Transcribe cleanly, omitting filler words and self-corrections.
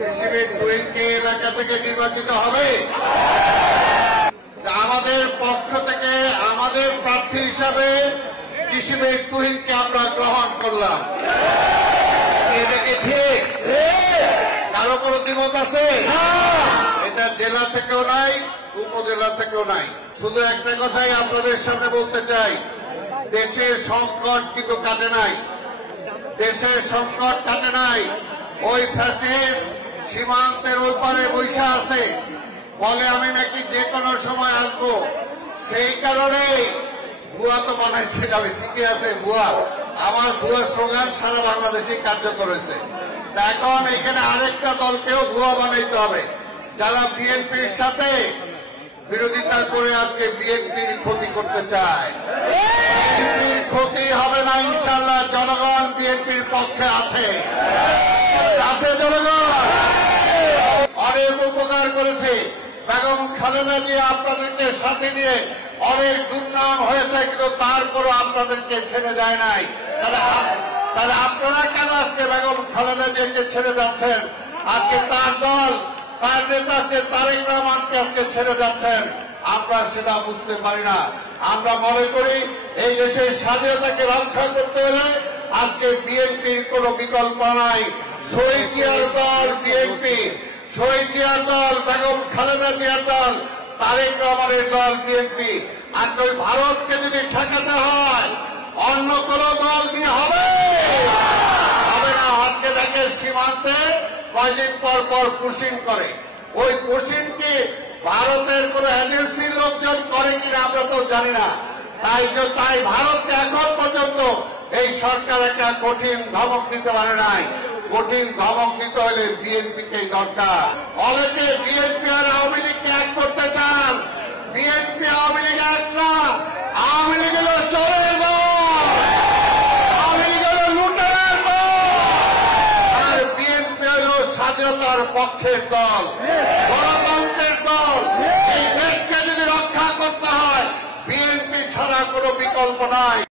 কৃষিবিদ তুহিনকে এলাকা থেকে নির্বাচিত হবে। আমাদের পক্ষ থেকে আমাদের প্রার্থী হিসাবে কৃষিবিদ তুহিনকে আমরা গ্রহণ করলাম। এটা কি ঠিক? কারো কোনো দ্বিমত আছে? এটা জেলা থেকেও নাই, উপজেলা থেকেও নাই। শুধু একটা কথাই আপনাদের সামনে বলতে চাই, দেশের সংকট কিন্তু কাটে নাই। দেশের সংকট কাটে নাই। ওই ফ্যাসিস্ট সীমান্তের ওই পারে বৈশা আছে, বলে আমি নাকি যে কোনো সময় আসবো। সেই কারণে ভুয়া তো বানাইছে যাবে, ঠিকই আছে ভুয়া। আমার ভুয়া স্লোগান সারা বাংলাদেশে কার্যকর হয়েছে। এখন এখানে আরেকটা দলকেও ভুয়া বানাইতে হবে, যারা বিএনপির সাথে বিরোধিতা করে আজকে বিএনপির ক্ষতি করতে চায়। বিএনপির ক্ষতি হবে না ইনশাল্লাহ। জনগণ বিএনপির পক্ষে আছে, জনগণ অনেক উপকার করেছে। বেগম খালেদা জিয়া আপনাদেরকে সাথে নিয়ে অনেক দুর্নাম হয়েছে, কিন্তু তারপরও আপনাদেরকে ছেড়ে যায় নাই। তাহলে আপনারা কেন আজকে বেগম খালেদা জিয়াকে ছেড়ে যাচ্ছেন? আজকে তার দল, তার নেতা তারেক রহমানকে আজকে ছেড়ে যাচ্ছেন। আমরা সেটা বুঝতে পারি না। আমরা মনে করি এই দেশের স্বাধীনতাকে রক্ষা করতে হলে আজকে বিএনপির কোন বিকল্প নাই। শহীদ জিয়ার দল বিএনপি, শহীদ জিয়ার দল বেগম খালেদা জিয়ার দল, তারেক রহমানের দল বিএনপি। আজকে ওই ভারতকে যদি ঠেকাতে হয় অন্য কোন দল দিয়ে হবে না। আজকে দেখে সীমান্তে কয়দিন পর পর পুশিং করে। ওই পুশিং কি ভারতের কোন এজেন্সির লোকজন করে কিনা আমরা তো জানি না। তাই ভারতকে এখন পর্যন্ত এই সরকার একটা কঠিন ধমক দিতে পারে নাই। কঠিন ধমক দিতে হলে বিএনপিকে দরকার। অনেকে বিএনপি আর আওয়ামী লীগকে এক করতে চান। বিএনপি আওয়ামী লীগ এক না। আওয়ামী লীগ হল চোরের দল, আওয়ামী লীগ হল লুটেরার দল, আর বিএনপি হল স্বাধীনতার পক্ষের দল।